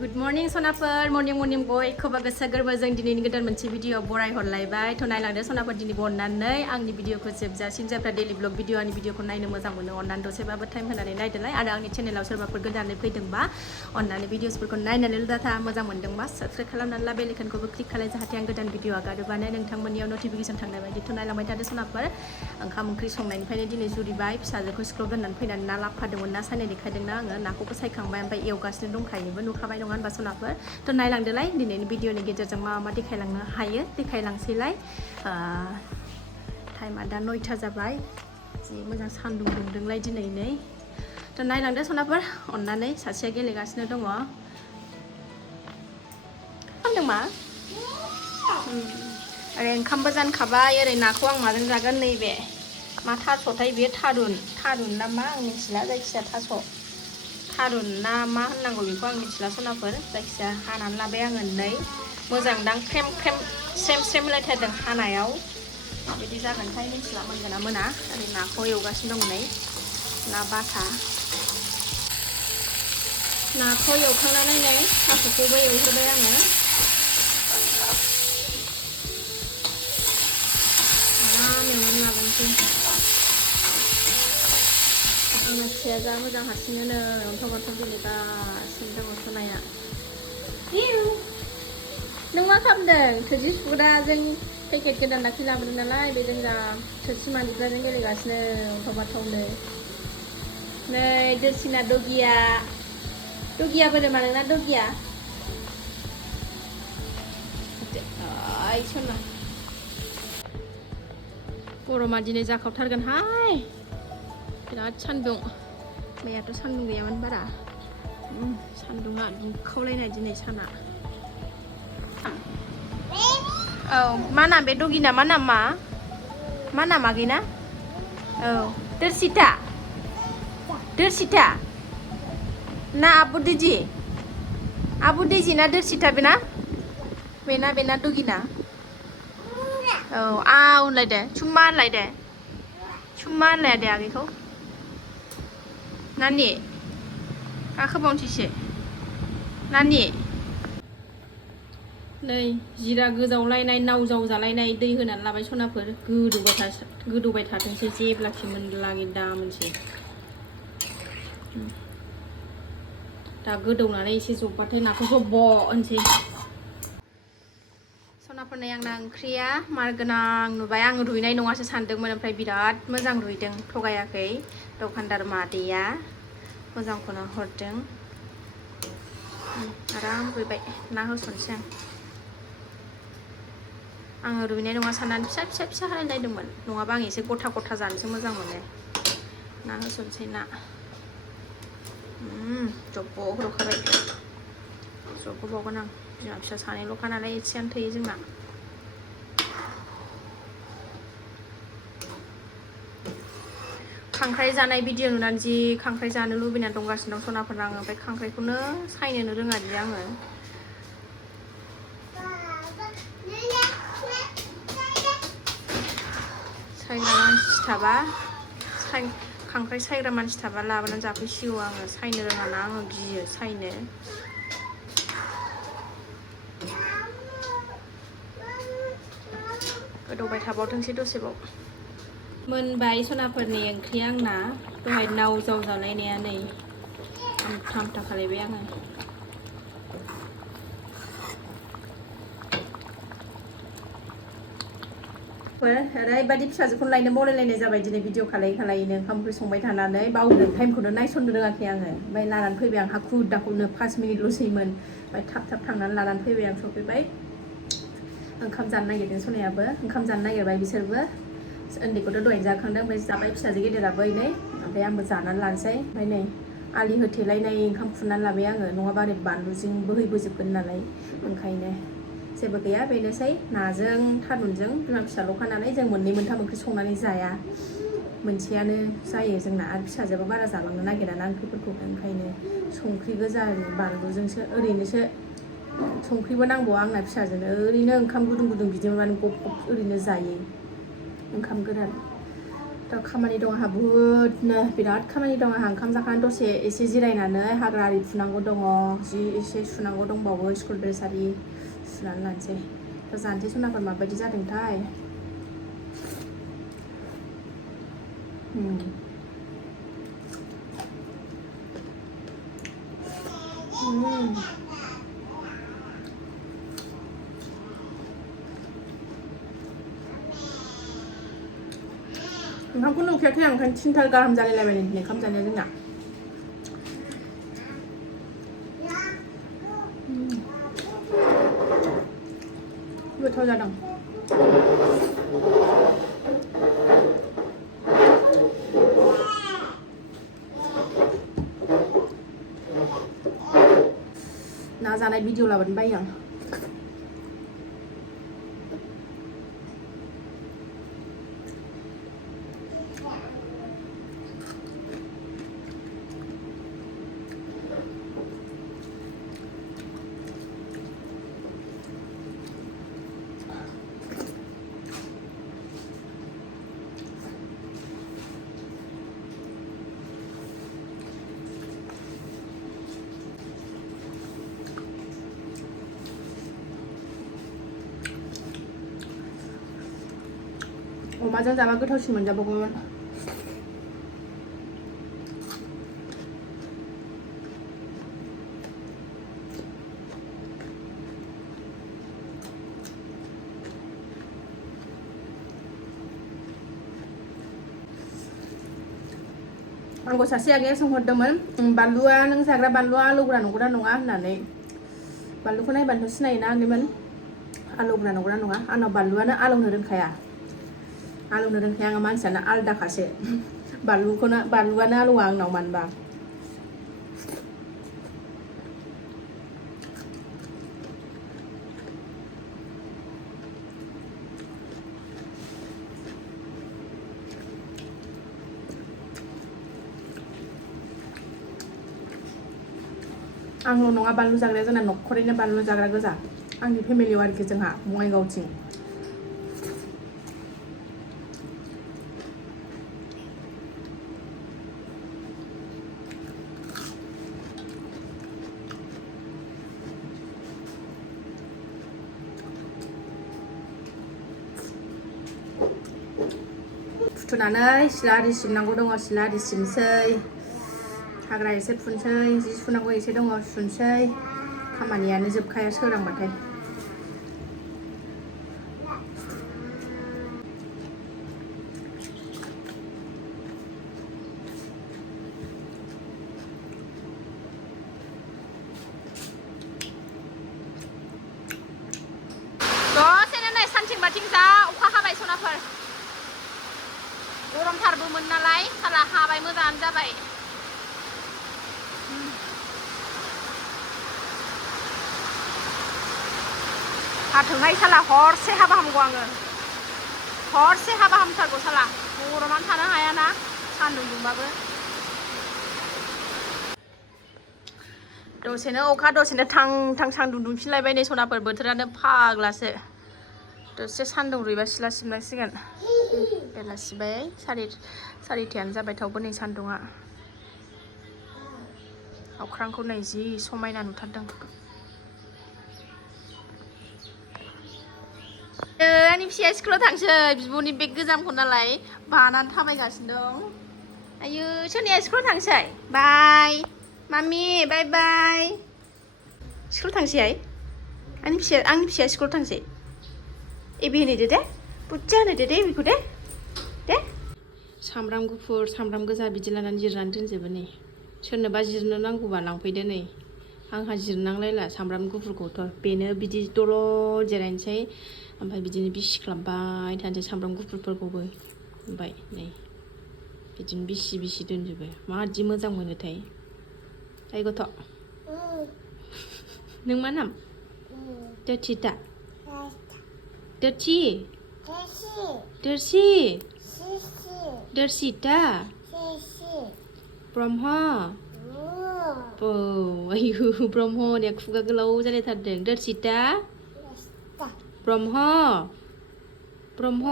Good morning सनाफोर morning बयखौबो गोसो गोरबोजों दिनैनि गोदान मोनसे भिडिअ बराय हरलायबाय थ' नायलांदो सनाफोर दिनै अननानै आंनि भिडिअखौ जोबजासिम जायफ्रा डेलि ब्लग भिडिअ आंनि भिडिअखौ नायनो मोजां मोनो अननानै दसेबाबो टाइम होनानै नायदोलाय आरो आंनि चेनेलाव सोरबाफोर गोदानै फैदोंबा अननानै भिडिअसफोरखौ नायनानै दाथा मोजां मोनदोंबा साबस्क्राइब खालामनानै ला बेल आइकनखौबो क्लिक खालाय जाहाथे आं गोदान भिडिअ आगारोबानो नोंथांमोननियाव नटिफिकेसन थांनाय बायदि थ' नायलांबाय थादो सनाफोर ओंखाम ओंख्रि संनायनिफ्रायनो दिनै जुरिबाय फिसाजोखौ स्कुलाव दोननानै फैनानै ना लाबोफादोंमोन ना सायनाय देखायदोंना आङो नाखौबो सायखांबाय ओमफ्राय एवगासिनो दंखायोबो नुखाबाय नङा होनबा सनाफोर थ' नायलांदोलाय दिनैनि भिडिअनि गेजेरजों मा देखायलांनो हायो देखायलांसैलाय टाइमा दा 9टा जाबाय जि मोजां सान्दुं दुंदोंलाय दिनै थ' नायलांदो सनाफोर अननानै सासेया गेलेगासिनो दङ खालामदों मा ओरै ओंखामबो जानखाबाय ओरै नाखौ आं माजों जागोन नैबे मा थास'थाय बेयो थारुन ना मा आं मिथिला जायखिजाया थारुन ना मा होननांगौ बेखौ आं मिथिला सनाफोर जायखिजाया हानानै लाबाय आङो नै मोजांदां ख्रेम स्रेम लायथारदों हानायाव माबायदि जागोनथाय मिथिला मोनगोन ना मोना ओरै नाखौ एवगासिनो दं नै ना बाथा नाखौ एवखांनानै नै थास'खौबो एवहोबाय आङो आराम एवनानै लाबोनोसै आंना फिसाया जा मोजां हारसिङैनो अन्थाव गेलेगासिनो दङ सनाया नों मा खालामदों थोरसि सुग्रा जों पेकेट गोदान दाख्लै लाबोदों नालाय बेजों जा थोरसि मानजिग्राजों गेलेगासिनो अन्थाव बाथावनो नै दोरसिना दगिया बोरो मा नोंना दगिया सना गरमा दिनै जाखावथारगोनहाय बिराद सान्दुं मैयाथ' सान्दुं गैयामोन बारा सान्दुङा दुंखावलायनाय दिनै साना औ मा नाम बे दगिना मा नाम आगैना औ दोरसिता ना आबु दैजि ना दोरसिता बेना दगिना औ होनलायदो सुम्मा होनलाया दे आगैखौ नानि गाखोबावनोसैसो नानि नै जिरा गोजावलायनाय नाव जावजालायनाय दै होनानै लाबाय सनाफोर गोदौबाय थाथोंसै जेब्लाखि मोनलागै दा मोनसै दा गोदौनानै एसे जब्बाथाय नाखौ जब्ब' होनसै सनाफोरनि आंना ओंख्रिया मार गोनां नुबाय आं रुइनाय नङासो सानदोंमोन ओमफ्राय बिराद मोजां रुइदों थगायाखै दखानदार मादैया मोजांखौनो हरदों आराम रुइबाय ना होसनसै आङो रुइनाय नङा साननानै फिसा हालायनायदोंमोन नङाबा आं एसे गथा जानोसो मोजां मोनो ना होसनसै ना जब्ब' होखाबाय जब्ब'बावगोन आं बिमा फिसा सानैल'खा नालाय एसेयानो थोयो जोंना खांख्राइ जानाय भिडिअ नुनानै जि खांख्राइ जानो लुबैनानै दंगासिनो दं सनाफोर आङो ओमफ्राय खांख्राइखौनो सायनोनो रोङा दि आङो सायग्रा मानसि थाबा खांख्राइ सायग्रा मानसि थाबा लाबोनानै जाफैसिगौ आङो सायनो रोङाना आङो गियो सायनो गोदौबाय थाबावथोंसै दसेबाव मोनबाय सनाफोरनि ओंख्रिया आंना दहाय नाव जावजालायनाया नै आमथा खालायबाय आङो ओरैबायदि फिसाजोखौनो लायनो बावलायलायनाय जाबाय दिनै भिडिअ खालायनो ओंखाम ओंख्रि संबाय थानानै बावदों टाइमखौनो नायसननो रोङाखै आङो ओमफ्राय लानानै फैबाय आं हाखु दाखुनो 5 मिनिटल'सैमोन ओमफ्राय थाब थांनानै लानानै फैबाय आं सफैबाय ओंखाम जानो नागिरदों सनायाबो ओंखाम जानो नागिरबाय बिसोरबो उन्दैखौथ' दहायनो जाखांदों ओमफ्राय जाबाय फिसाजो गेदेराबो नै ओमफ्राय आंबो जानानै लानोसै ओमफ्राय नै आलि होथेलायनाय ओंखाम खुरनानै लाबाय आङो नङाबा ओरै बानलुजों बोहैबोजोबगोन नालाय ओंखायनो जेबो गैया बेनोसै नाजों थारुनजों बिमा फिसाल'खा नालाय जों मोननै मोनथाम ओंख्रि संनानै जाया मोनसेयानो जायो जोंना आरो फिसाजोबो बारा जालांनो नागिरा ना ओंख्रिफोरखौ ओंखायनो संख्रि गोजा बानलुजोंसो ओरैनोसो संख्रिबो नांबावा आंना फिसाजोनो ओरैनो ओंखाम गुदुं बिदि मोनबानो गब ओरैनो जायो ओंखाम गोरान दा खामानि दं आंहा बुहुदनो बिराद खामानि दं आंहा ओंखाम जाखांनानै दसे एसे जिरायनानै हाग्रा आरि फुनांगौ दङ जि एसे सुनांगौ दंबावो स्कुल ड्रेस आरि सुनानै लानोसै दा जानोसै सनाफोर माबायदि जादोंथाय ओंखामखौनो उखैयाखै आं ओंखायनो 3था गाहाम जालायलायबाय दिनै ओंखाम जानाया जोंना गोथाव जादों ना जानाय भिडिअ लाबोनो बायो आं अमाजों जाबा गोथावसिन मोनजाबावगौमोन आंखौ सासे आगैया सोंहरदोंमोन बानलुआ नों जाग्रा बानलुआ आलौग्रा नंगौना नङा होननानै बानलुखौ नायबानोथ' सिनायोना आगैमोन आलौग्रा नंगौना नङा आंनाव बानलुआनो आलौनो रोंखाया आङो मानसियानो आलदाखासो बानलुआनो आलौआ आंनाव मानोबा आंल' नङा बानलु जाग्राया जोंना न'खरैनो बानलु जाग्रा गोजा आंनि फेमिलियाव आरोखि जोंहा बङाइगावथिं फुथुनानै सिला आरि सिबनांगौ दङ सिला आरि सिबनोसै हाग्रा एसे फुनसै जि सुनांगौ एसे दङ सुनसै खामानियानो जोबखाया सोरांबाथाय दसेनो नै सानथिं बाथिं जा अखा हाबाय सनाफोर गरमथारबोमोन नालाय साला हाबाय मोजाङानो जाबाय हाथोंहाय साला हरसे हाबा हामगौ आङो हरसे हाबा हामथारगौ साला गरमानो थानो हायाना सान्दुं दुंबाबो दसेनो अखा दसेनो थां थां सान्दुं दुंफिनलायबाय नै सनाफोर बोथोरानो फाग्लासो दसे सान्दुं रुइबा सिला सिबनांसिगोन बेलासिबाय सारिथायानो जाबाय थेवबो नै सान्दुङा अख्रांखौ नै जि समायना नुथारदों आंनि फिसाया स्कुलाव थांसै बिब'नि बेग गोजामखौ नालाय बानानै थाबायगासिनो दं आयु सोरनिया स्कुलाव थांसै बाय मामि बाय बाय स्कुलाव थांसै आंनि फिसाया स्कुलाव थांसै एबि होनहैदो दे बुज्जा होनहैदो दे एबिखौ दे सामब्राम गुफुर सामब्राम गोजा बिदि लानानै जिरनानै दोनजोबो नै सोरनोबा जिरनो नांगौबा लांफैदो नै आंहा जिरनांलायला सामब्राम गुफुरखौथ' बेनो बिदि दलद जिरायनोसै ओमफ्राय बिदिनो बिसि खालामबाय थानोसै सामब्राम गुफुरफोरखौबो ओमफ्राय नै बिदिनो बिसि दोनजोबो माबादि मोजां मोनोथाय ओइ गथ' नों मा नाम दोरथिता दोरसि दोरसिता ब्रह्म आयु ब्रह्मनिया खुगा गोलाव जालायथारदों दोरसिता ब्रह्म ब्रह्म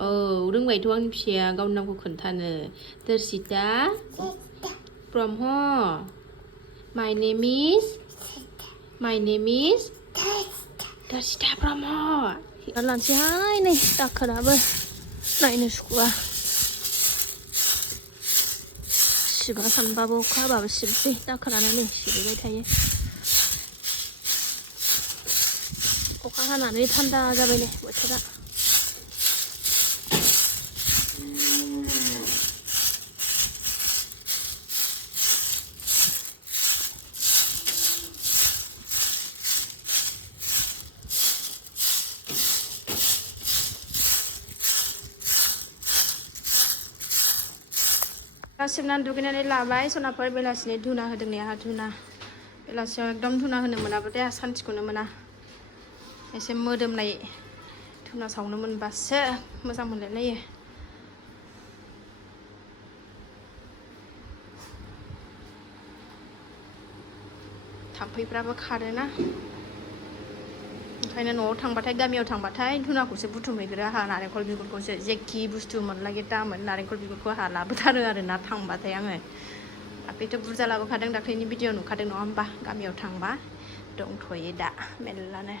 औ रोंबायथ' आंनि फिसाया गावनि नामखौ खोन्थानो दर्शिता Brahma My name is दर्शिता Brahma लानोसैहाय नै दाखोराबो नायनो सुखुवा सिबा सानबाबो अखा हाबाबो सिबसै दाखोरानो नै सिरिबाय थायो अखा हानानै थान्दा जाबाय नै बोथोरा सिबनानै दुगैनानै लाबाय सनाफोर बेलासिनि धुना होदों ने आंहा धुना बेलासियाव एकदम धुना होनो मोनाबाथाय आंहा सान्थिखौनो मोना एसे मोदोमनाय धुना सावनो मोनबासो मोजां मोनलायलायो थाम्फैफ्राबो खारोना ओंखायनो न'आव थांबाथाय गामियाव थांबाथाय धुनाखौसो बुथुमहैग्रो आंहा नारेंखल बिगुरखौसो जेखि बुस्थु मोनलागे दामोन नारेंखल बिगुरखौ आंहा लाबोथारो आरोना थांबाथाय आङो बेथ' बुरजा लाबोखादों दाख्लैनि भिडिअ नुखादों नङा होमबा गामियाव थांबा दंथ'यो दा मेल्लानो